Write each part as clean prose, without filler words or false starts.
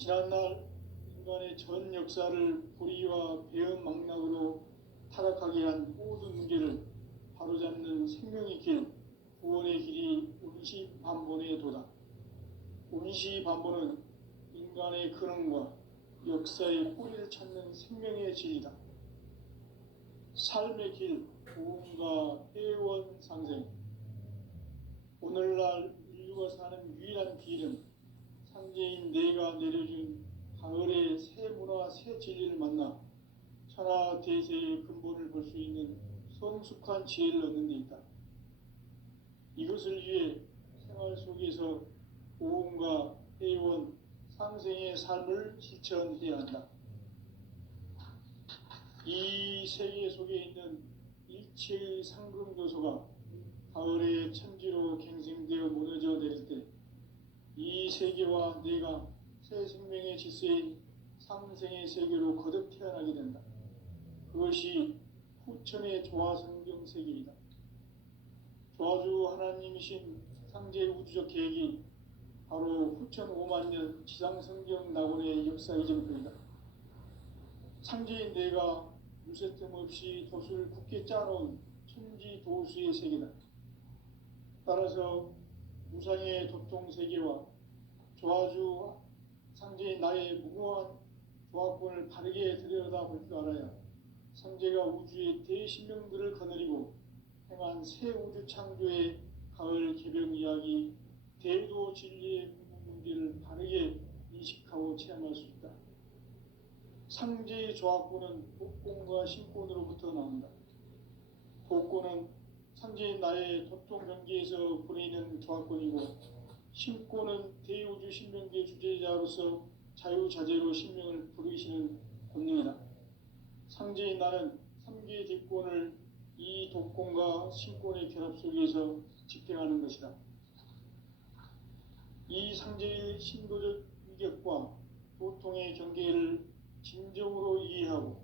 지난날 인간의 전 역사를 불의와 배은망락으로 타락하게 한 모든 문제를 바로잡는 생명의 길, 구원의 길이 운시반본에 도다. 운시반본은 인간의 근원과 역사의 뿌리를 찾는 생명의 진리다. 삶의 길, 구원과 회원 상생. 오늘날 인류가 사는 유일한 길은 상제인 내가 내려준 가을의 새 문화, 새 진리를 만나 천하 대세의 근본을 볼 수 있는 성숙한 지혜를 얻는 데 있다. 이것을 위해 생활 속에서 보험과 회원, 상생의 삶을 실천해야 한다. 이 세계 속에 있는 일체의 상금 요소가 가을의 천지로 갱생되어 무너져 내릴 때 이 세계와 내가 새 생명의 질서인 상생의 세계로 거듭 태어나게 된다. 그것이 후천의 조화성경 세계이다. 조화주 하나님이신 상제 우주적 계획이 바로 후천 5만 년 지상성경 낙원의 역사 이정표이다. 상제인 내가 무쇠 틈 없이 도수를 굳게 짜놓은 천지 도수의 세계다. 따라서 무상의 도통 세계와 조화주 상제인 나의 무궁한 조화권을 바르게 들여다볼 줄 알아야 상제가 우주의 대신명들을 거느리고 행한 새 우주 창조의 가을 개벽 이야기, 대도 진리의 문제를 바르게 인식하고 체험할 수 있다. 상제의 조화권은 복권과 신권으로부터 나온다. 복권은 상제인 나의 도통 경계에서 보내는 조화권이고, 신권은 대우주 신명계 주제자로서 자유자재로 신명을 부르시는 권능이다. 상제인 나는 3개의 뒷권을 이 독권과 신권의 결합 속에서 집행하는 것이다. 이 상제의 신도적 위격과 도통의 경계를 진정으로 이해하고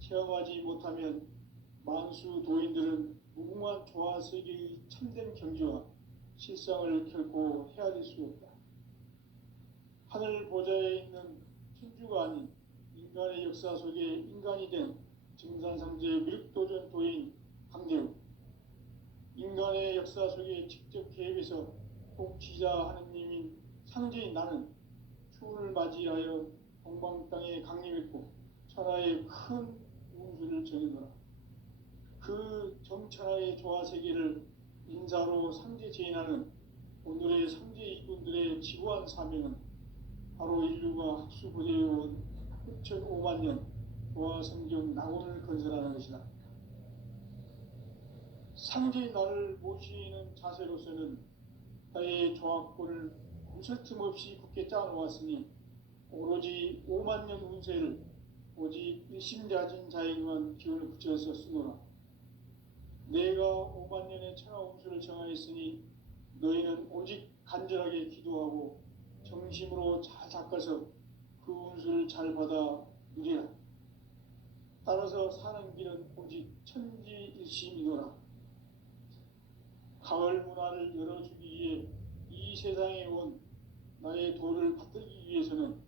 체험하지 못하면 만수 도인들은 무궁한 조화세계의 참된 경지와 실상을 결코 헤아릴 수 없다. 하늘 보좌에 있는 천주가 아닌 인간의 역사 속에 인간이 된 증산상제 밀도전 도인 강대우, 인간의 역사 속에 직접 개입해서 통치자 하느님인 상제인 나는 추운을 맞이하여 동방 땅에 강림했고 천하의 큰 운수를 정해놓아 그 정천하의 조화세계를 인사로 상제 제인하는 오늘의 상제 이군들의 지구한 사명은 바로 인류가 학수부대해온 후천 5만 년 조화성경 낙원을 건설하는 것이다. 상제인 나를 모시는 자세로서는 나의 조화권을 무설틈 없이 굳게 짜놓았으니 오로지 5만 년 운세를 오직 일심자진 자에게만 기운을 붙여서 쓰노라. 내가 5만 년의 천하 운수를 정하였으니 너희는 오직 간절하게 기도하고 정심으로 잘 닦아서 그 운수를 잘 받아 누리라. 따라서 사는 길은 오직 천지일심이노라. 가을 문화를 열어주기 위해 이 세상에 온 나의 도를 받들기 위해서는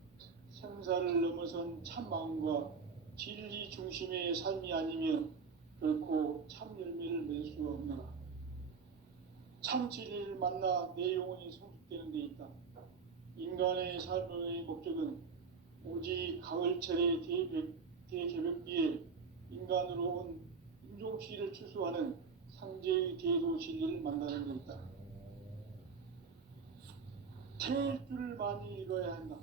생사를 넘어선 참 마음과 진리 중심의 삶이 아니면 결코 참 열매를 맺을 수 없노라. 참 진리를 만나 내 영혼이 성숙되는 데 있다. 인간의 삶의 목적은 오직 가을철의 대개벽기에 인간으로 온 인종시를 추수하는 상제의 대도 진리를 만나는 데 있다. 태일주를 많이 읽어야 한다.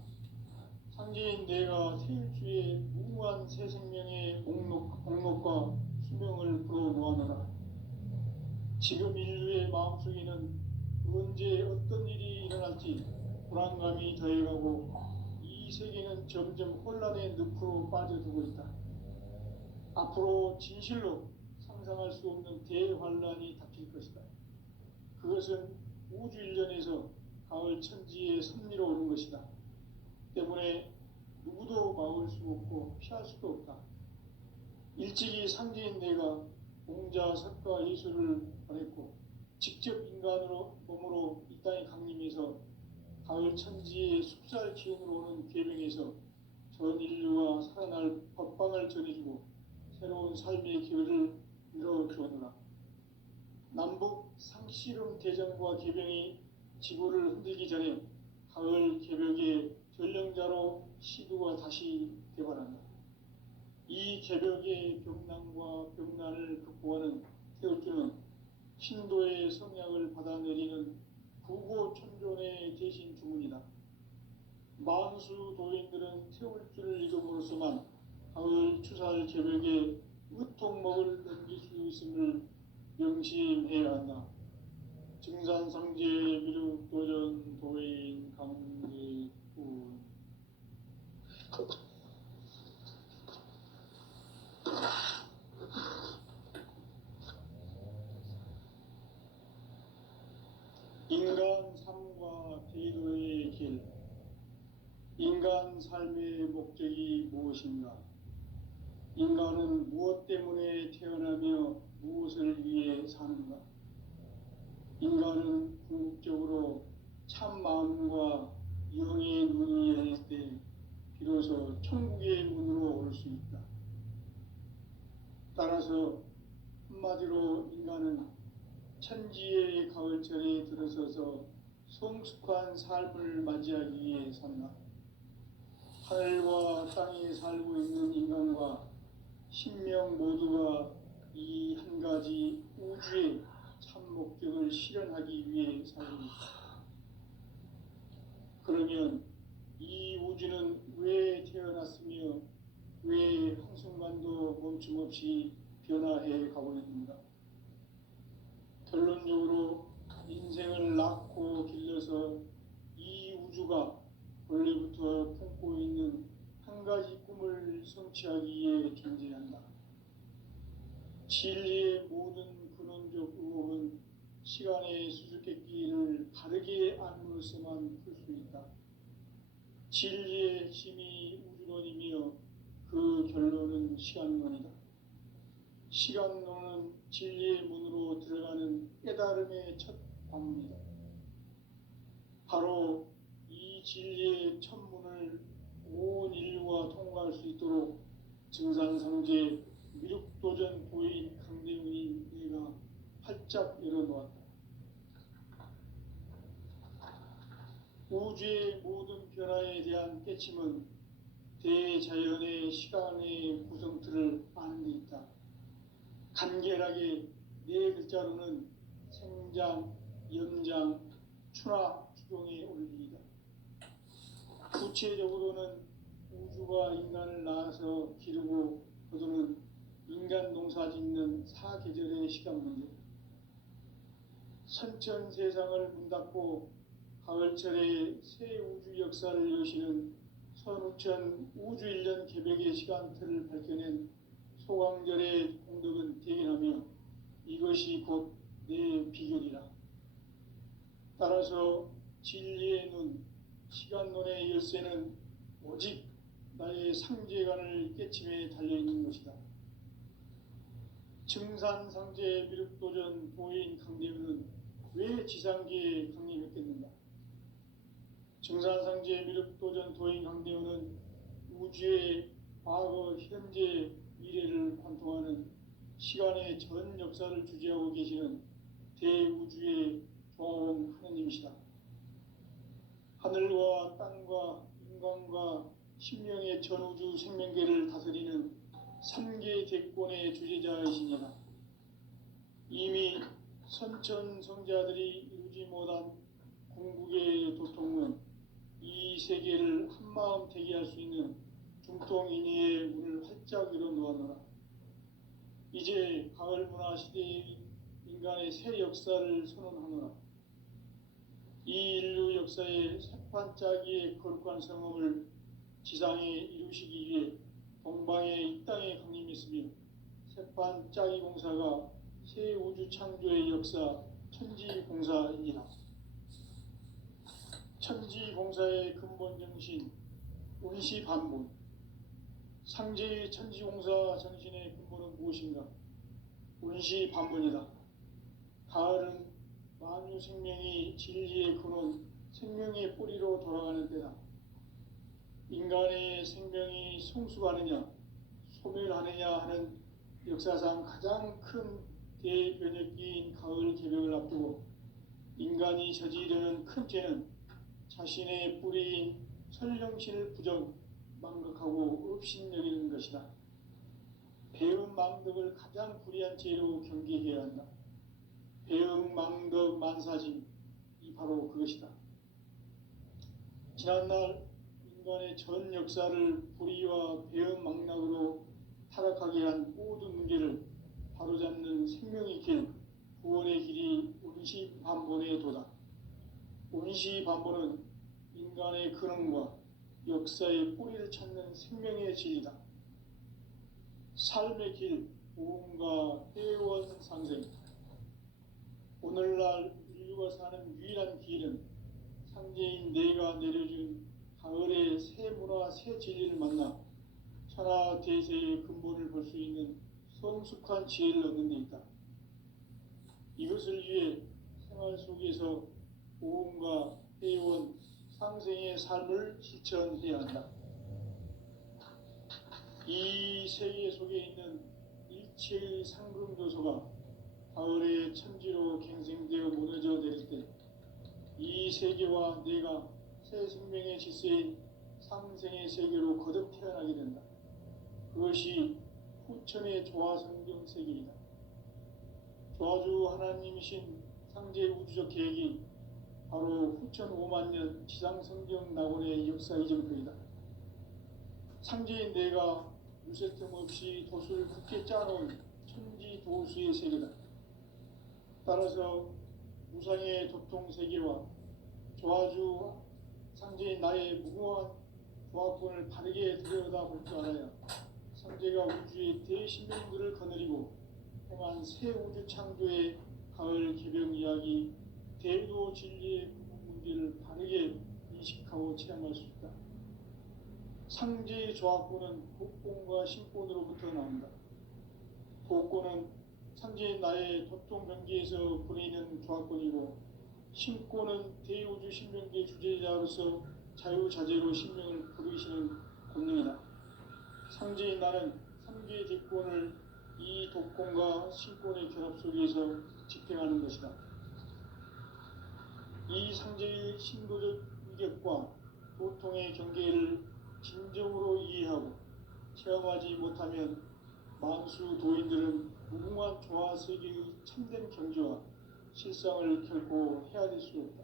상제인 내가 태일주의 무궁한 새 생명의 목록과 수명을 불어놓아노라. 지금 인류의 마음속에는 언제 어떤 일이 일어날지 불안감이 더해가고 이 세계는 점점 혼란의 늪으로 빠져들고 있다. 앞으로 진실로 상상할 수 없는 대환란이 닥칠 것이다. 그것은 우주 일련에서 가을 천지의 섭리로 오는 것이다. 때문에 누구도 막을 수 없고 피할 수도 없다. 일찍이 상제인 내가 공자, 석가, 예수를 보냈고 직접 인간으로 몸으로 이 땅에 강림해서 가을 천지의 숲살 기운으로 오는 계명에서 전 인류가 살아날 법방을 전해주고 새로운 삶의 기회를 열어주었노라. 남북 상씨름 대전과 계병이 지구를 흔들기 전에 가을 개벽의 전령자로 시두가 다시 개발한다. 이 개벽의 병난과 병난을 극복하는 태울주는 신도의 성약을 받아내리는 부고천존의 대신 주문이다. 만수 도인들은 태울주를 읽음으로써만 가을 추살 개벽의 으통목을 넘길 수 있음을 명심해야 한다. 증산상제 미륵도전 도인 강대군. 인간 삶과 대도의 길. 인간 삶의 목적이 무엇인가? 인간은 무엇 때문에 태어나며 무엇을 위해 사는가? 인간은 궁극적으로 참 마음과 영의 눈이 열릴 때 비로소 천국의 문으로 올 수 있다. 따라서 한마디로 인간은 천지의 가을철에 들어서서 성숙한 삶을 맞이하기 위해 산다. 하늘과 땅에 살고 있는 인간과 신명 모두가 이 한 가지 우주의 참 목적을 실현하기 위해 살고 있다. 그러면 이 우주는 왜 태어났으며 왜 한순간도 멈춤없이 변화해 가고 있는가? 결론적으로 인생을 낳고 길러서 이 우주가 원래부터 품고 있는 한 가지 꿈을 성취하기 위해 존재한다. 진리의 모든 근원적 의혹은 시간의 수수께끼를 바르게 알므로써만 풀 수 있다. 진리의 핵심이 우주론이며 그 결론은 시간론이다. 시간론은 진리의 문으로 들어가는 깨달음의 첫 관문이다. 바로 이 진리의 첫 문을 온 인류가 통과할 수 있도록 증산상제 미륵도전 도인 강대훈이 내가 활짝 열어놓았다. 우주의 모든 변화에 대한 깨침은 대자연의 시간의 구성틀을 아는 데 있다. 간결하게 네 글자로는 생장, 연장, 추나 추동의 원리이다. 구체적으로는 우주가 인간을 낳아서 기르고 거두는 인간 농사 짓는 사계절의 시간 문제. 선천 세상을 문 닫고 가을철에 새 우주 역사를 여시는 선우천 우주 1년 개벽의 시간틀을 밝혀낸 소강절의 공덕은 대견하며 이것이 곧 내 비결이라. 따라서 진리의 눈, 시간론의 열쇠는 오직 나의 상제관을 깨침에 달려있는 것이다. 증산상제 미륵도전 도인 강대훈은 왜 지상계에 강림했겠는가? 증산상제 미륵도전 도인 강대훈은 우주의 과거, 현재, 미래를 관통하는 시간의 전 역사를 주재하고 계시는 대우주의 조화원 하느님이시다. 하늘과 땅과 인간과 신명의 전우주 생명계를 다스리는 3계 대권의 주재자이시니라. 이미 선천성자들이 이루지 못한 궁극의 도통은 이 세계를 한마음 되게 할 수 있는 중통인의의 문을 활짝 열어놓았노라. 이제 가을 문화 시대의 인간의 새 역사를 선언하노라. 이 인류 역사의 새판짜기의 거룩한 성험을 지상에 이루시기 위해 동방의 이 땅에 강림했으며 새판짜기 공사가 새 우주 창조의 역사 천지공사이니라. 천지공사의 근본 정신 운시반문. 상제의 천지공사 정신의 근본은 무엇인가? 운시반문이다. 가을은 만유 생명이 진리의 근원 생명의 뿌리로 돌아가는 때다. 인간의 생명이 성숙하느냐 소멸하느냐 하는 역사상 가장 큰 대변혁기인 가을 개벽을 앞두고 인간이 저지르는 큰 죄는 자신의 뿌리인 설령신을 망각하고 업신여기는 것이다. 배음 망덕을 가장 불의한 죄로 경계해야 한다. 배음 망덕 만사짐이 바로 그것이다. 지난날 인간의 전 역사를 불의와 배음 망락으로 타락하게 한 모든 문제를 바로잡는 생명의 길, 구원의 길이 운시반본의 도다. 운시반본은 인간의 근원과 역사의 뿌리를 찾는 생명의 진리다. 삶의 길, 보험과 회원 상생. 오늘날 인류가 사는 유일한 길은 상제인 내가 내려준 가을의 새 문화, 새 진리를 만나 천하 대세의 근본을 볼 수 있는 성숙한 지혜를 얻는 데 있다. 이것을 위해 생활 속에서 보험과 회원, 상생의 삶을 실천해야 한다. 이 세계 속에 있는 일체의 상금교소가 가을의 천지로 갱생되어 무너져 내릴 때 이 세계와 내가 새 생명의 질서인 상생의 세계로 거듭 태어나게 된다. 그것이 후천의 조화성경 세계이다. 조화주 하나님이신 상제 우주적 계획이 바로 후천 5만 년 지상성경 낙원의 역사 이정표이다. 상제인 내가 유세 틈 없이 도수를 굳게 짜놓은 천지 도수의 세계다. 따라서 무상의 도통세계와 조화주 상제인 나의 무궁한 조합권을 바르게 들여다볼 줄 알아야 상제가 우주의 대신명들을 거느리고 행한 새 우주 창조의 가을 개벽 이야기 대도 진리의 문제를 바르게 인식하고 체험할 수 있다. 상제의 조합권은 복권과 신권으로부터 나온다. 복권은 상제인 나의 도통 경계에서 보내는 조합권이고 신권은 대우주 신명계 주제자로서 자유자재로 신명을 부르시는 권능이다. 상제인 나는 3개의 대권을 이 독권과 신권의 결합 속에서 집행하는 것이다. 이 상제의 신도적 위격과 도통의 경계를 진정으로 이해하고 체험하지 못하면 만수 도인들은 무궁한 조화세계의 참된 경지와 실상을 결코 헤아릴 수 없다.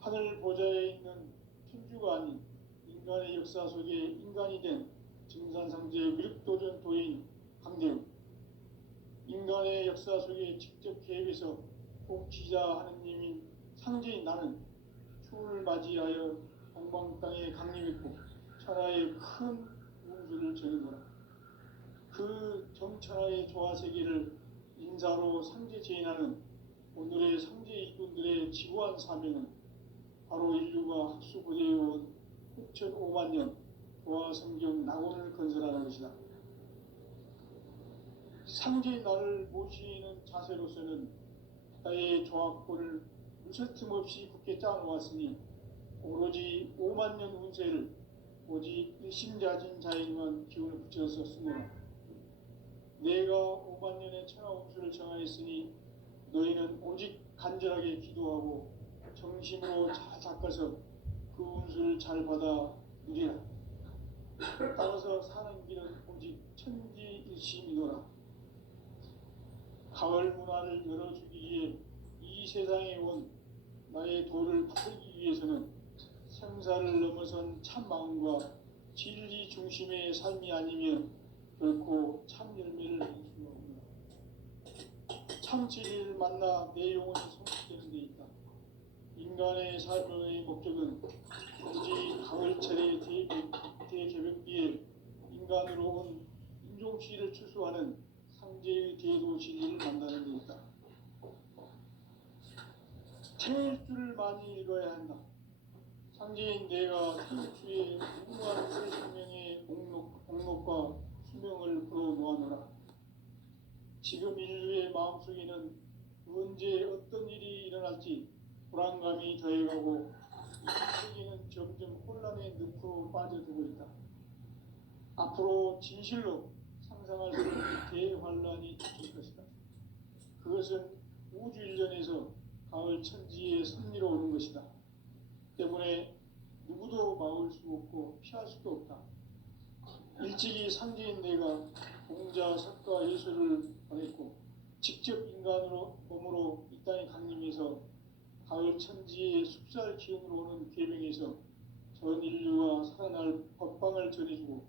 하늘 보좌에 있는 천주가 아닌 인간의 역사 속에 인간이 된 증산상제 위력도전 도인 강대우, 인간의 역사 속에 직접 개입해서 통치자 하느님인 상제인 나는 추운을 맞이하여 동방 땅에 강림했고 천하의 큰 운수를 전해보라. 그 정천하의 조화세계를 인사로 상제 제인하는 오늘의 상제 일꾼들의 지구한 사명은 바로 인류가 학수고대해온 후천 5만 년 조화성경 낙원을 건설하는 것이다. 상제의 나를 모시는 자세로서는 나의 조합권을 무쇠 틈 없이 굳게 짜놓았으니 오로지 5만 년 운세를 오직 일심자진 자에게만 기운을 붙여서 쓰노라. 내가 5만 년의 천하 운수를 정하였으니 너희는 오직 간절하게 기도하고 정심으로 잘 닦아서 그 운수를 잘 받아 누리라. 따라서 사는 길은 오직 천지일심이노라. 가을 문화를 열어주기 위해 이 세상에 온 나의 도를 받기 위해서는 생사를 넘어선 참 마음과 진리 중심의 삶이 아니면 결코 참 열매를 낼 수가 없다. 참 진리를 만나 내 영혼이 성숙되는 데 있다. 인간의 삶의 목적은 오직 가을철의 대개벽비에 인간으로 온 인종시를 추수하는 상제의 대도 진리를 만나는 데 있다. 태일주를 많이 읽어야 한다. 상제인 내가 태일주의 무궁한 새 생명의 목록과 수명을 풀어놓아노라. 지금 인류의 마음속에는 언제 어떤 일이 일어날지 불안감이 더해가고 이 세계는 점점 혼란의 늪으로 빠져들고 있다. 앞으로 진실로 상상할 수 없는 대환란이 닥칠 것이다. 그것은 우주 일련에서 가을 천지의 섭리로 오는 것이다. 때문에 누구도 막을 수 없고 피할 수도 없다. 일찍이 상제인 내가 공자, 석가, 예술을 보냈고 직접 인간으로 몸으로 이 땅에 강림해서 가을 천지의 숲살 기운으로 오는 계명에서 전 인류가 살아날 법방을 전해주고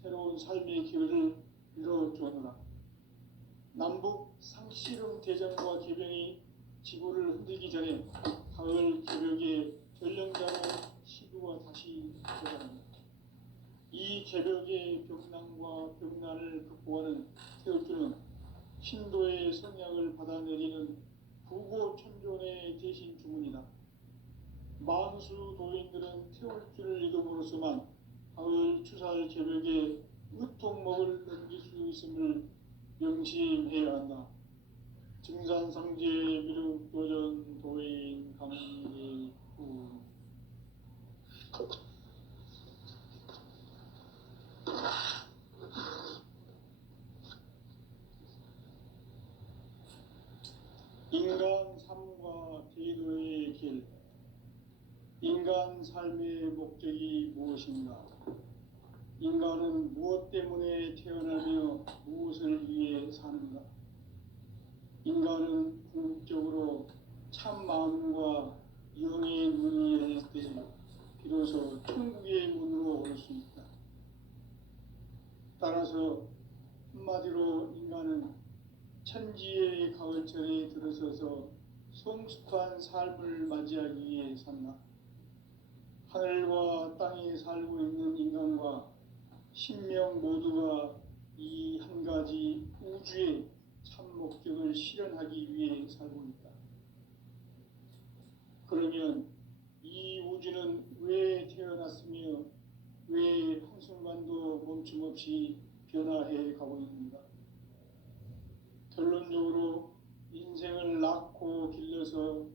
새로운 삶의 기회를 열어주었노라. 남북 상씨름 대전과 계병이 지구를 흔들기 전에 가을 개벽의 전령자로 시구가 다시 들어갑니다. 이 개벽의 병난과 병난을 극복하는 태울주는 신도의 성약을 받아내리는 부고천존의 대신 주문이다. 만수 도인들은 태울주를 읽음으로써만 가을 추살 개벽의 으통목을 넘길 수 있음을 명심해야 한다. 증산상제 미륵도전 도인 강의후 인간 삶과 대도의 길. 인간 삶의 목적이 무엇인가? 인간은 무엇 때문에 태어나며 무엇을 위해 사는가? 인간은 궁극적으로 참 마음과 영의 문이 열릴 때 비로소 천국의 문으로 올 수 있다. 따라서 한마디로 인간은 천지의 가을철에 들어서서 성숙한 삶을 맞이하기 위해 산다. 하늘과 땅에 살고 있는 인간과 신명 모두가 이 한 가지 우주의 참 목적을 실현하기 위해 살고 있다. 그러면 이 우주는 왜 태어났으며 왜 한순간도 멈춤없이 변화해 가고 있는가? 결론적으로 인생을 낳고 길러서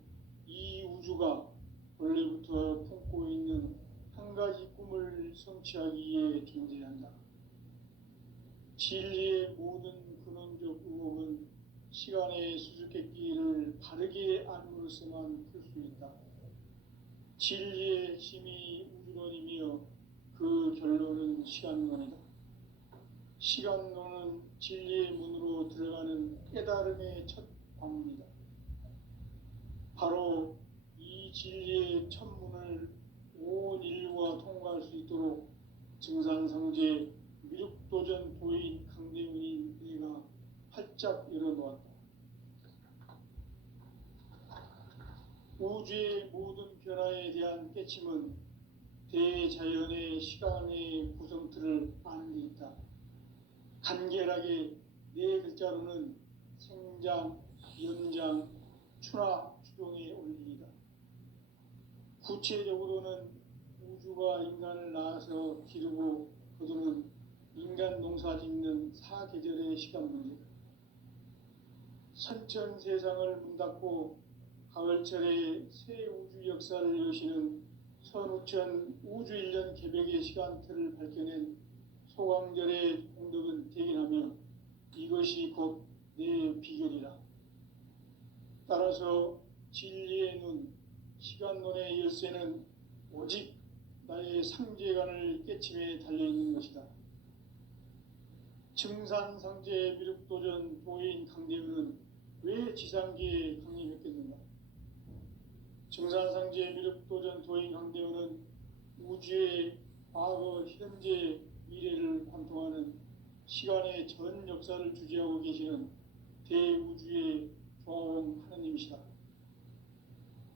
이 우주가 원래부터 품고 있는 한 가지 꿈을 성취하기 위해 존재한다. 진리의 모든 근원적 의혹은 시간의 수수께끼를 바르게 알므로써만 풀 수 있다. 진리의 핵심이 우주론이며 그 결론은 시간론이다. 시간론은 진리의 문으로 들어가는 깨달음의 첫 관문이다. 바로 이 진리의 첫 문을 온 인류가 통과할 수 있도록 증산상제 미륵도전 도인 강대훈이 내가 활짝 열어놓았다. 우주의 모든 변화에 대한 깨침은 대자연의 시간의 구성틀을 아는 데 있다. 간결하게 네 글자로는 생장, 연장, 추나 추동의 원리이다. 구체적으로는 우주가 인간을 낳아서 기르고 거두는 인간 농사 짓는 사계절의 시간 문제다. 선천 세상을 문 닫고 가을철에 새 우주 역사를 여시는 선우천 우주 일년 개벽의 시간틀을 밝혀낸 소강절의 공덕은 대견하며 이것이 곧 내 비결이라. 따라서 진리의 눈, 시간론의 열쇠는 오직 나의 상제관을 깨침에 달려있는 것이다. 증산상제 미륵도전 도인 강대훈은 왜 지상계에 강림했겠는가? 증산상제 미륵도전 도인 강대훈은 우주의 과거, 현재, 미래를 관통하는 시간의 전 역사를 주재하고 계시는 대우주의 조화원 하느님이시다.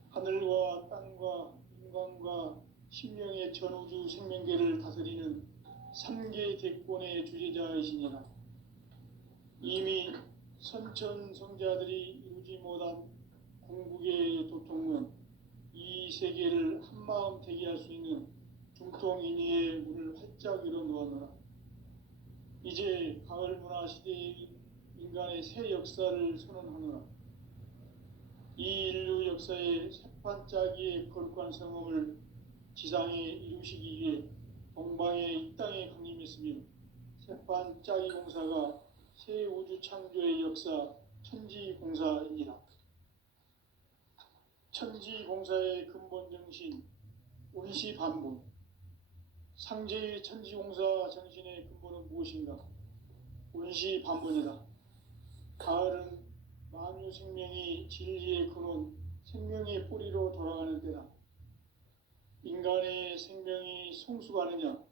하늘과 땅과 인간과 신명의 전우주 생명계를 다스리는 3개 대권의 주제자이시니라. 이미 선천성자들이 이루지 못한 궁극의 도통은 이 세계를 한마음 되게 할 수 있는 중통인의의 문을 활짝 열어놓았노라. 이제 가을 문화 시대의 인간의 새 역사를 선언하노라. 이 인류 역사의 새파 세판짜기의 거룩한 성음을 지상에 이루시기 위해 동방에 이 땅에 강림했으며 세판짜기 공사가 새 우주 창조의 역사 천지공사이니라. 천지공사의 근본 정신 원시반본. 상제의 천지공사 정신의 근본은 무엇인가? 원시반본이다. 가을은 만유 생명이 진리의 근원, 생명의 뿌리로 돌아가는 때다. 인간의 생명이 성숙하느냐,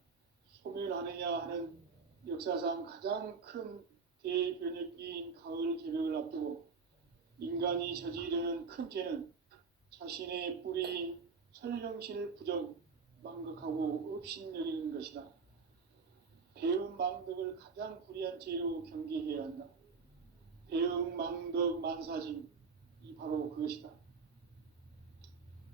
소멸하느냐 하는 역사상 가장 큰 대변혁기인 가을 개벽을 앞두고 인간이 저지르는 큰 죄는 자신의 뿌리인 설령신을 부정, 망각하고 업신여기는 것이다. 배음 망덕을 가장 불의한 죄로 경계해야 한다. 배음 망덕 만사짐, 이 바로 그것이다.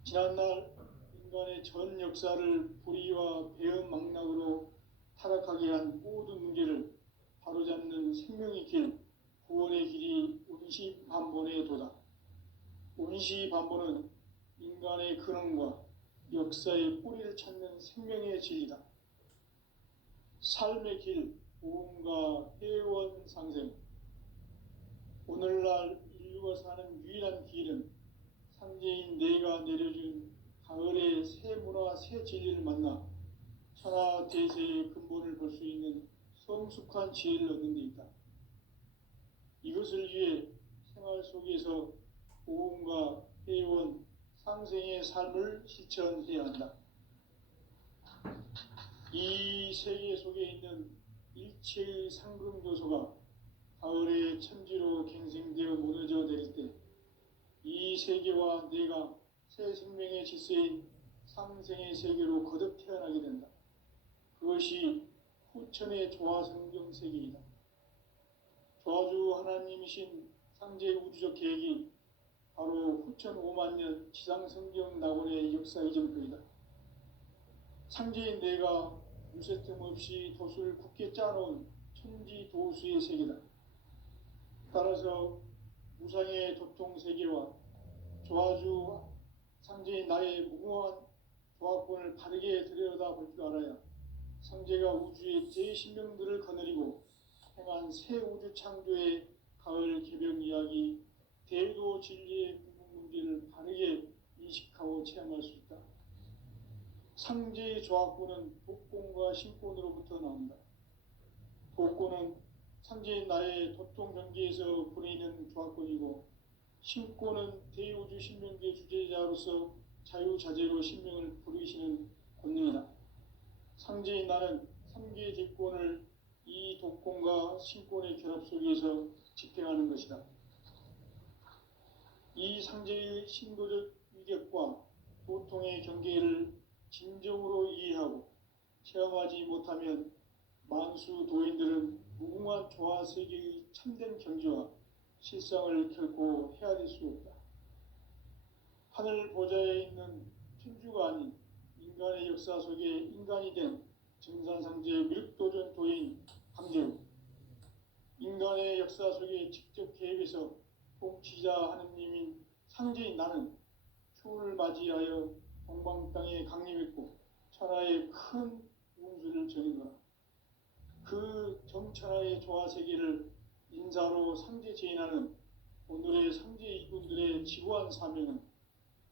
지난날 인간의 전 역사를 불의와 배음 망락으로 타락하게 한 모든 문제를 바로잡는 생명의 길, 구원의 길이 원시반본의 도다. 원시반본은 인간의 근원과 역사의 뿌리를 찾는 생명의 진리다. 삶의 길, 보험과 회원 상생. 오늘날 인류가 사는 유일한 길은 상제인 내가 내려준 가을의 새 문화, 새 진리를 만나 천하 대세의 근본을 볼 수 있는 성숙한 지혜를 얻는 데 있다. 이것을 위해 생활 속에서 보험과 회원, 상생의 삶을 실천해야 한다. 이 세계 속에 있는 일체의 상금요소가 가을의 천지로 갱생되어 무너져 내릴 때 이 세계와 내가 새 생명의 질서인 상생의 세계로 거듭 태어나게 된다. 그것이 후천의 조화성경 세계이다. 조화주 하나님이신 상제 우주적 계획이 바로 후천 5만 년 지상성경 낙원의 역사 이전표이다. 상제인 내가 유세 틈 없이 도수를 굳게 짜놓은 천지 도수의 세계다. 따라서 무상의 도통 세계와 조화주 상제인 나의 무궁한 조화권을 바르게 들여다볼 줄 알아야 상제가 우주의 제10명들을 거느리고 행한 새 우주 창조의 가을 개벽 이야기, 대도 진리의 궁극 문제를 바르게 인식하고 체험할 수 있다. 상제의 조화권은 독권과 신권으로부터 나온다. 독권은 상제인 나의 도통 경계에서 보내는 조화권이고, 신권은 대우주 신명계 주제자로서 자유자재로 신명을 부르시는 권능이다. 상제인 나는 3개 제권을 이 독권과 신권의 결합 속에서 집행하는 것이다. 이 상제의 신도적 위격과 도통의 경계를 진정으로 이해하고 체험하지 못하면 만수 도인들은 무궁한 조화 세계의 참된 경지와 실상을 결코 헤아릴 수 없다. 하늘 보좌에 있는 천주가 아닌 인간의 역사 속에 인간이 된 정산상제의 미륵도전 도인 강제우, 인간의 역사 속에 직접 개입해서 통치자 하느님인 상제인 나는 추운을 맞이하여 동방 땅에 강림했고 천하의 큰 운수를 전이노라. 그 정천하의 조화세계를 인사로 상제 제인하는 오늘의 상제 이분들의 지구한 사명은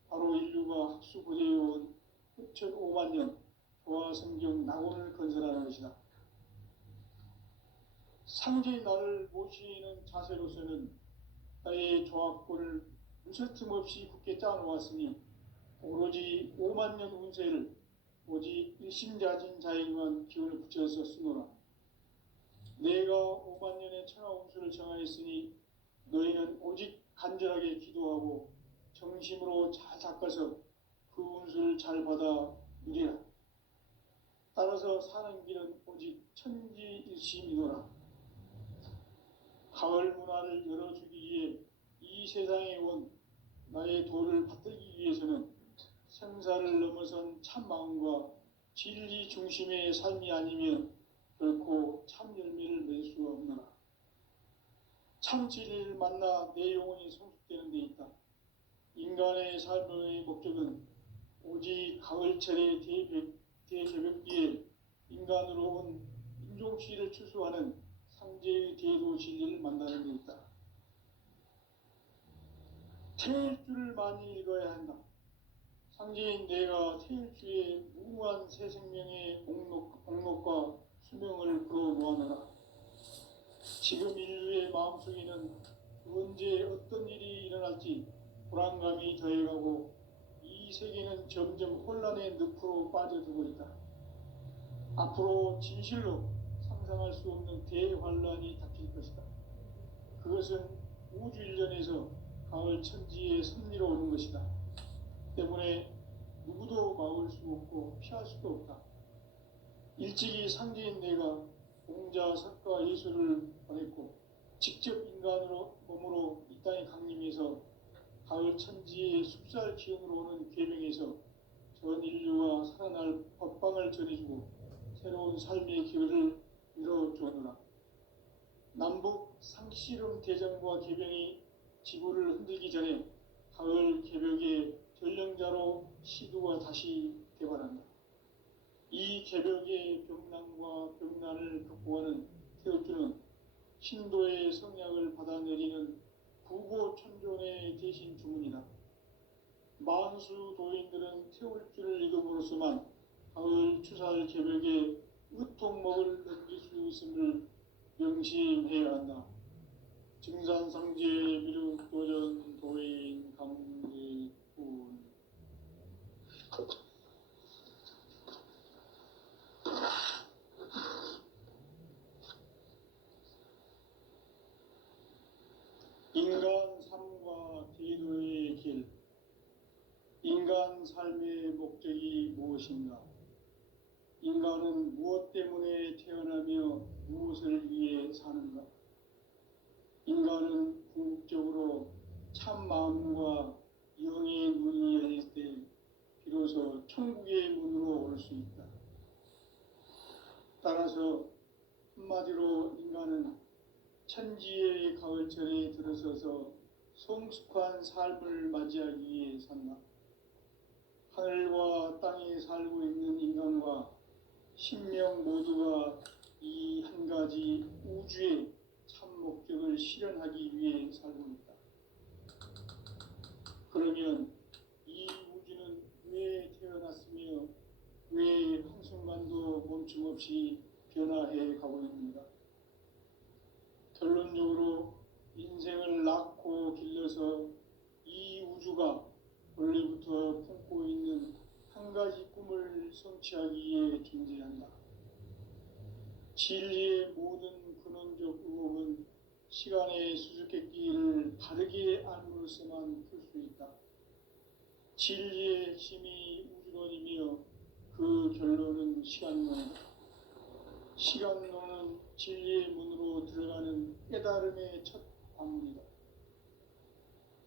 바로 인류가 학수고대해온 후천 5만 년 조화성경 낙원을 건설하는 것이다. 상제의 나를 모시는 자세로서는 나의 조화권을 무쇠 틈 없이 굳게 짜놓았으니 오로지 5만 년 운세를 오직 일심자진 자에게만 기운을 붙여서 쓰노라. 내가 5만 년의 천하 운수를 정하였으니 너희는 오직 간절하게 기도하고 정심으로 잘 닦아서 그 운수를 잘 받아 누리라. 따라서 사는 길은 오직 천지일심이노라. 가을 문화를 열어주기 위해 이 세상에 온 나의 도를 받들기 위해서는 생사를 넘어선 참 마음과 진리 중심의 삶이 아니면 결코 참 열매를 맺을 수가 없노라. 참 진리를 만나 내 영혼이 성숙되는 데 있다. 인간의 삶의 목적은 오직 가을철의 대개벽기에 인간으로 온 인종시를 추수하는 상제의 대도 진리를 만나는 데 있다. 태일주를 많이 읽어야 한다. 상제인 내가 태일주의 무궁한 새 생명의 공록과 수명을 불어모아노라. 지금 인류의 마음속에는 언제 어떤 일이 일어날지 불안감이 더해가고 이 세계는 점점 혼란의 늪으로 빠져들고 있다. 앞으로 진실로 상상할 수 없는 대환란이 닥칠 것이다. 그것은 우주 일련에서 가을 천지의 섭리로 오는 것이다. 때문에 누구도 막을 수 없고 피할 수도 없다. 일찍이 상제인 내가 공자, 석가, 예수를 보냈고 직접 인간으로 몸으로 이 땅에 강림해서 가을 천지의 숲살 기운으로 오는 계명에서 전 인류가 살아날 법방을 전해주고 새로운 삶의 기회를 이뤄주었노라. 남북 상씨름 대전과 개병이 지구를 흔들기 전에 가을 개벽의 전령자로 시두가 다시 개발한다. 이 개벽의 병난과 병난을 극복하는 태울주는 신도의 성약을 받아내리는 구고천존의 대신 주문이다. 만수 도인들은 태울주를 읽음으로써만 가을 추살 개벽에 으통목을 넘길 수 있음을 명심해야 한다. 증산상제 미륵도전 도인 강제군. 인간 삶과 대도의 길. 인간 삶의 목적이 무엇인가? 인간은 무엇 때문에 태어나며 무엇을 위해 사는가? 인간은 궁극적으로 참 마음과 영의 문이 열릴 때 비로소 천국의 문으로 올 수 있다. 따라서 한마디로 인간은 천지의 가을철에 들어서서 성숙한 삶을 맞이하기 위해 산다. 하늘과 땅에 살고 있는 인간과 신명 모두가 이 한 가지 우주의 참 목적을 실현하기 위해 살고 있다. 그러면 이 우주는 왜 태어났으며 왜 한순간도 멈춤없이 변화해 가고 있는가? 결론적으로 인생을 낳고 길러서 이 우주가 원래부터 품고 있는 한 가지 꿈을 성취하기 위해 존재한다. 진리의 모든 근원적 의혹은 시간의 수수께끼를 바르게 알므로써만 풀 수 있다. 진리의 핵심이 우주론이며 그 결론은 시간론이다. 시간론은 진리의 문으로 들어가는 깨달음의 첫 관문이다.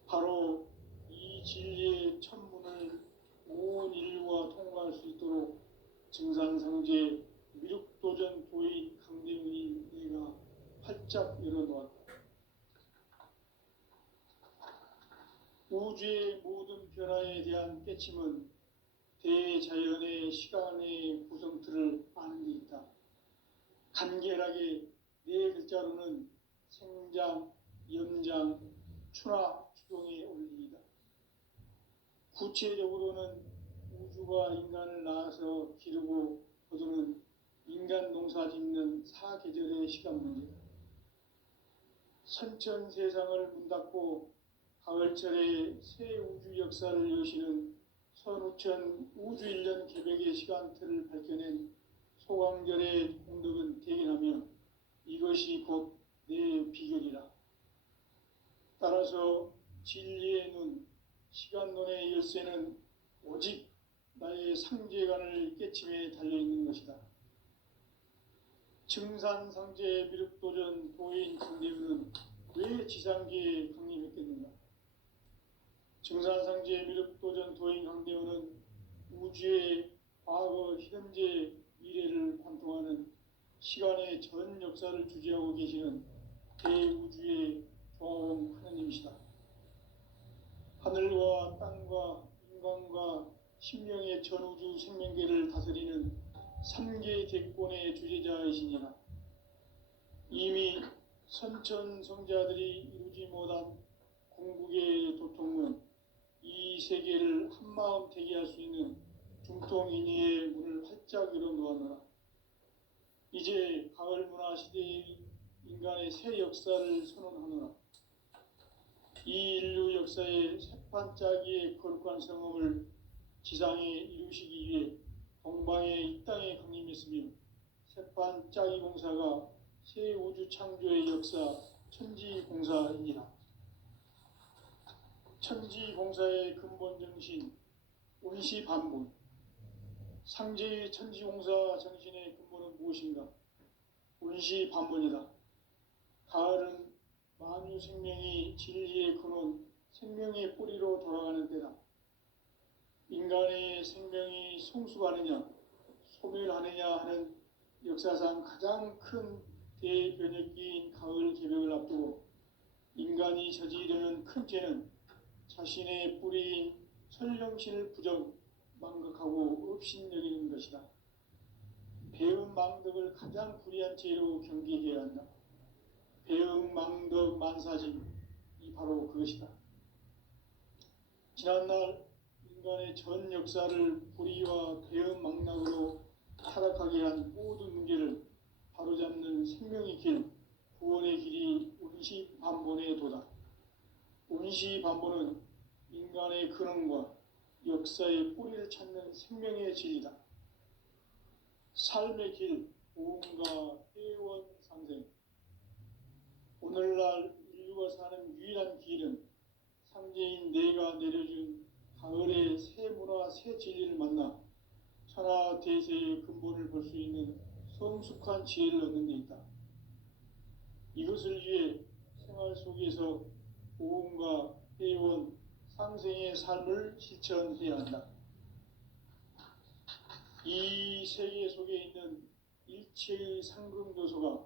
바로 이 진리의 첫 문을 온 인류가 통과할 수 있도록 증산상제 미륵도전 도인 강대훈이 내가 활짝 열어놓았다. 우주의 모든 변화에 대한 깨침은 대자연의 시간의 구성틀을 아는 데 있다. 간결하게 네 글자로는 생장, 염장, 추나 추동의 원리이다. 구체적으로는 우주가 인간을 낳아서 기르고 거두는 인간 농사 짓는 사계절의 시간 문제다. 선천 세상을 문닫고 가을철에 새 우주 역사를 여시는 선우천 우주일년 개벽의 시간틀을 밝혀낸 소강절의 공덕은 대견하며 이것이 곧 내 비결이라. 따라서 진리의 눈, 시간론의 열쇠는 오직 나의 상제관을 깨침에 달려있는 것이다. 증산상제 미륵도전 도인 강대훈은 왜 지상계에 강림했겠는가? 증산상제 미륵도전 도인 강대훈은 우주의 과거, 현재, 미래를 관통하는 시간의 전 역사를 주재하고 계시는 대우주의 조화원 하느님이시다. 하늘과 땅과 인간과 심령의 전우주 생명계를 다스리는 삼계 대권의 주제자이시니라. 이미 선천성자들이 이루지 못한 궁극의 도통은 이 세계를 한마음 되게 할 수 있는 중통인의의 문을 활짝 열어놓았노라. 이제 가을 문화 시대의 인간의 새 역사를 선언하노라. 이 인류 역사의 새판짜기의 거룩한 성험을 지상에 이루시기 위해 동방의 이 땅에 강림했으며 새판짜기 공사가 새 우주 창조의 역사 천지공사이니라. 천지공사의 근본 정신 운시반본. 상제의 천지공사 정신의 근본은 무엇인가? 운시반본이다. 가을은 만유 생명이 진리의 근원, 생명의 뿌리로 돌아가는 때다. 인간의 생명이 성숙하느냐, 소멸하느냐 하는 역사상 가장 큰 대변혁기인 가을 개벽을 앞두고 인간이 저지르는 큰 죄는 자신의 뿌리인 설령신을 부정, 망각하고 업신여기는 것이다. 배음 망덕을 가장 불의한 죄로 경계해야 한다. 배음 망덕 만사짐이 바로 그것이다. 지난날 인간의 전 역사를 불의와 배음 망락으로 타락하게 한 모든 문제를 바로잡는 생명의 길, 구원의 길이 운시반본의 도다. 운시반본은 인간의 근원과 역사의 뿌리를 찾는 생명의 진리다. 삶의 길, 보험과 회원 상생. 오늘날 인류가 사는 유일한 길은 상제인 내가 내려준 가을의 새 문화, 새 진리를 만나 천하 대세의 근본을 볼 수 있는 성숙한 지혜를 얻는 데 있다. 이것을 위해 생활 속에서 보험과 회원, 상생의 삶을 실천해야 한다. 이 세계 속에 있는 일체의 상금교소가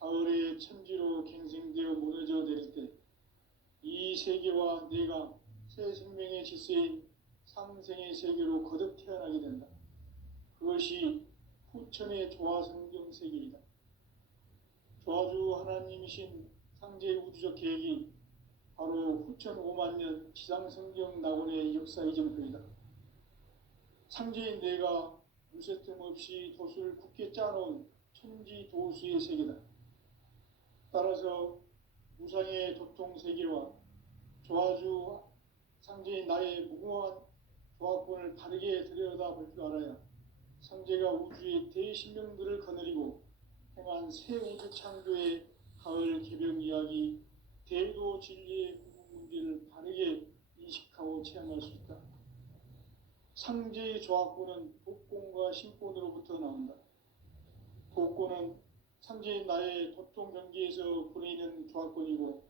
가을의 천지로 갱생되어 무너져 내릴 때 이 세계와 내가 새 생명의 질서인 상생의 세계로 거듭 태어나게 된다. 그것이 후천의 조화성경 세계이다. 조화주 하나님이신 상제의 우주적 계획이 바로 후천 5만 년 지상성경 낙원의 역사 이정표이다. 상제인 내가 무쇠틈 없이 도수를 굳게 짜놓은 천지 도수의 세계다. 따라서 무상의 도통 세계와 조화주 상제인 나의 무궁한 조화권을 바르게 들여다볼 줄 알아야 상제가 우주의 대신명들을 거느리고 행한 새 우주 창조의 가을 개벽 이야기, 대도 진리의 궁극 문제를 바르게 인식하고 체험할 수 있다. 상제의 조화권은 독권과 신권으로부터 나온다. 독권은 상제인 나의 도통 경계에서 보내는 조화권이고,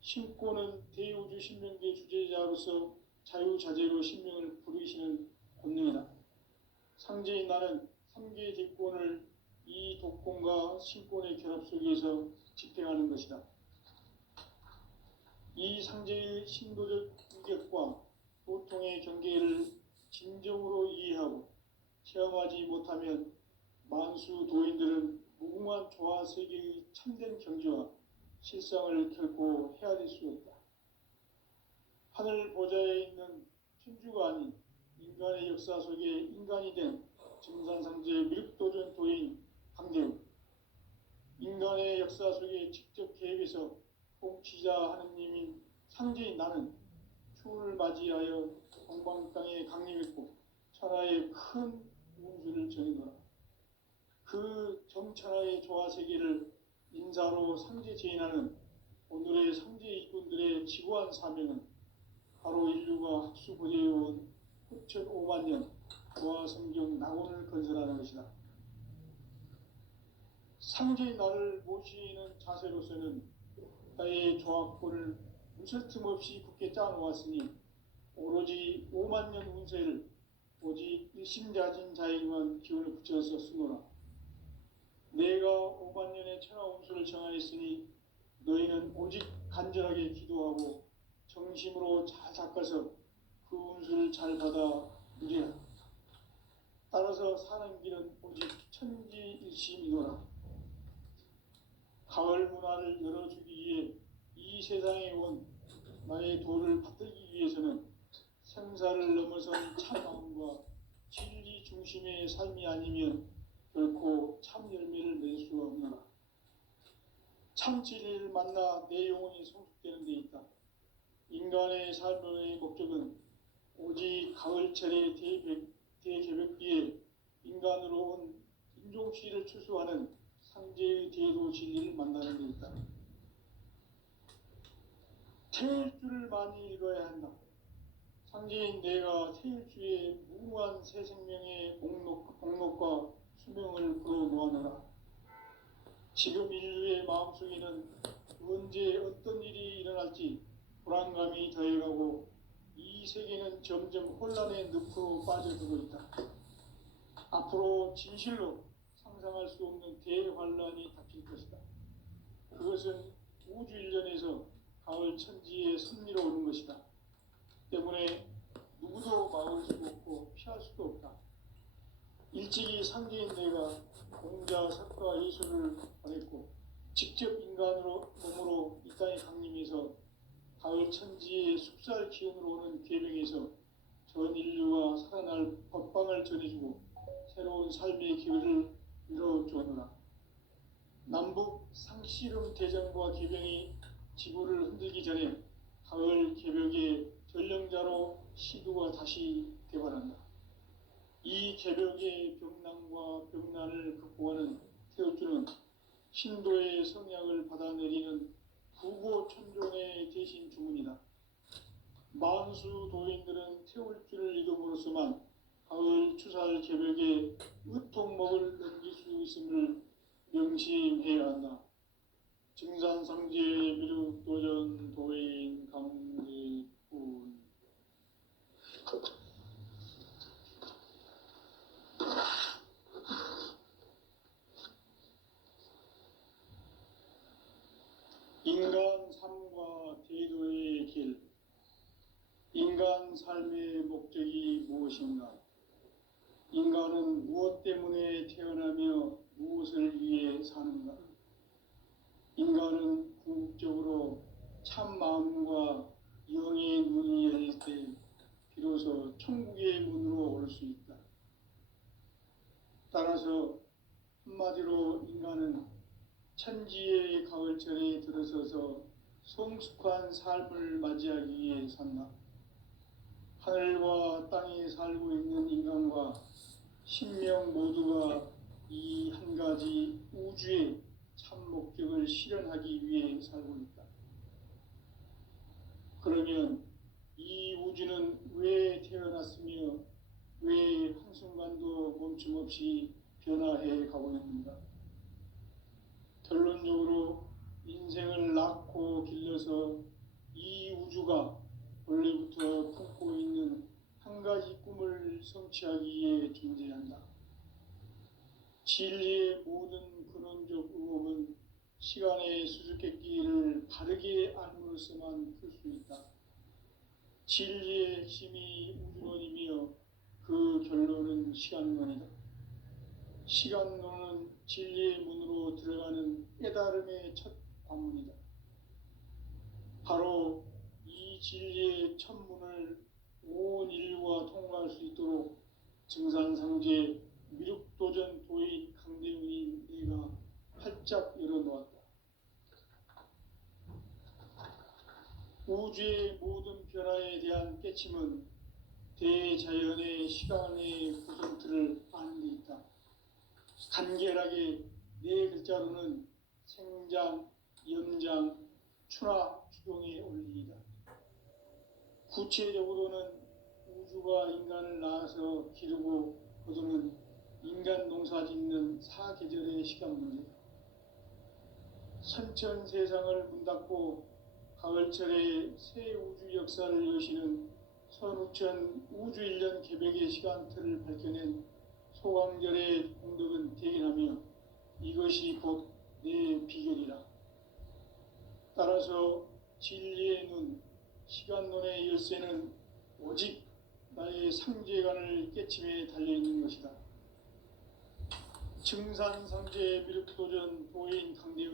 신권은 대우주 신명계 주제자로서 자유자재로 신명을 부르시는 권능이다. 상제인 나는 3개의 대권을 이 독권과 신권의 결합 속에서 집행하는 것이다. 이 상제의 신도적 인격과 보통의 경계를 진정으로 이해하고 체험하지 못하면 만수 도인들은 무궁한 조화 세계의 참된 경지와 실상을 결코 헤아릴 수 없다. 하늘 보좌에 있는 천주가 아닌 인간의 역사 속에 인간이 된 증산상제의 미륵도전 도인 강대우, 인간의 역사 속에 직접 개입해서 통치자 하느님인 상제인 나는 추운을 맞이하여 동방 땅에 강림했고 천하의 큰 운수를 정해놓아. 그 정천하의 조화세계를 인사로 상제 제인하는 오늘의 상제 일꾼들의 지구한 사명은 바로 인류가 학수고대해온 후천 5만 년 조화성경 낙원을 건설하는 것이다. 상제의 나를 모시는 자세로서는 나의 조화권을 무술 틈 없이 굳게 짜놓았으니 오로지 5만 년 운세를 오직 일심자진 자에게만 기운을 붙여서 쓰노라. 내가 5만 년의 천하 운수를 정하였으니 너희는 오직 간절하게 기도하고 정심으로 잘 닦아서 그 운수를 잘 받아 누리라. 따라서 사는 길은 오직 천지일심이노라. 가을 문화를 열어주기 위해 이 세상에 온 나의 도를 받들기 위해서는 생사를 넘어선 참마음과 진리 중심의 삶이 아니면 결코 참 열매를 낼 수가 없노라. 참 진리를 만나 내 영혼이 성숙되는 데 있다. 인간의 삶의 목적은 오직 가을철의 대개벽기에 인간으로 온 인종씨를 추수하는 상제의 대도 진리를 만나는 데 있다. 태일 줄을 많이 읽어야 한다. 상제인 내가 태일주의 무궁한 새 생명의 공록과 수명을 불어모아노라. 지금 인류의 마음속에는 언제 어떤 일이 일어날지 불안감이 더해가고 이 세계는 점점 혼란의 늪으로 빠져들고 있다. 앞으로 진실로 상상할 수 없는 대환란이 닥칠 것이다. 그것은 우주 일련에서 가을 천지의 섭리로 오는 것이다. 때문에 누구도 막을 수 없고 피할 수도 없다. 일찍이 상제인 내가 공자, 석가, 예수를 보냈고 직접 인간으로 몸으로 이 땅에 강림해서 가을 천지의 숲살 기운으로 오는 계명에서 전 인류가 살아날 법방을 전해주고 새로운 삶의 기회를 이뤄주노라. 남북 상씨름 대전과 계병이 지구를 흔들기 전에 가을 개벽의 전령자로 시두가 다시 개발한다. 이 개벽의 병난과 병난을 극복하는 태우주는 신도의 성약을 받아내리는 부고천종의 대신 주문이다. 만수 도인들은 태울주를 읽음으로써만 가을 추살 개벽의 의통목을 넘길 수 있음을 명심해야 한다. 증산상제 미륵도전 도인 강제군. 인간 삶과 대도의 길. 인간 삶의 목적이 무엇인가? 인간은 무엇 때문에 태어나며 무엇을 위해 사는가? 인간은 궁극적으로 참 마음과 영의 문이 열릴 때 비로소 천국의 문으로 올 수 있다. 따라서 한마디로 인간은 천지의 가을철에 들어서서 성숙한 삶을 맞이하기 위해 산다. 하늘과 땅에 살고 있는 인간과 신명 모두가 이 한 가지 우주의 참 목적을 실현하기 위해 살고 있다. 그러면 이 우주는 왜 태어났으며 왜 한순간도 멈춤없이 변화해 가고 있는가? 결론적으로 인생을 낳고 길러서 이 우주가 원래부터 품고 있는 한 가지 꿈을 성취하기 위해 존재한다. 진리의 모든 근원적 의혹은 시간의 수수께끼를 바르게 알므로써만 풀 수 있다. 진리의 핵심이 우주론이며 그 결론은 시간론이다. 시간론은 진리의 문으로 들어가는 깨달음의 첫 관문이다. 바로 이 진리의 첫 문을 온 인류가 통과할 수 있도록 증산상제 미륵도전 도인 강대훈이 내가 활짝 열어놓았다. 우주의 모든 변화에 대한 깨침은 대자연의 시간의 구성틀을 아는 데 있다. 간결하게 네 글자로는 생장, 연장, 추나 추동의 원리이다. 구체적으로는 우주가 인간을 낳아서 기르고 거두는 인간 농사 짓는 사계절의 시간 문제다. 선천 세상을 문 닫고 가을철에 새 우주 역사를 여시는 선우천 우주 일년 개벽의 시간틀을 밝혀낸 소강절의 공덕은 대견하며 이것이 곧 내 비결이라. 따라서 진리의 눈, 시간론의 열쇠는 오직 나의 상제관을 깨침에 달려있는 것이다. 증산상제 미륵도전 보혜인 강대우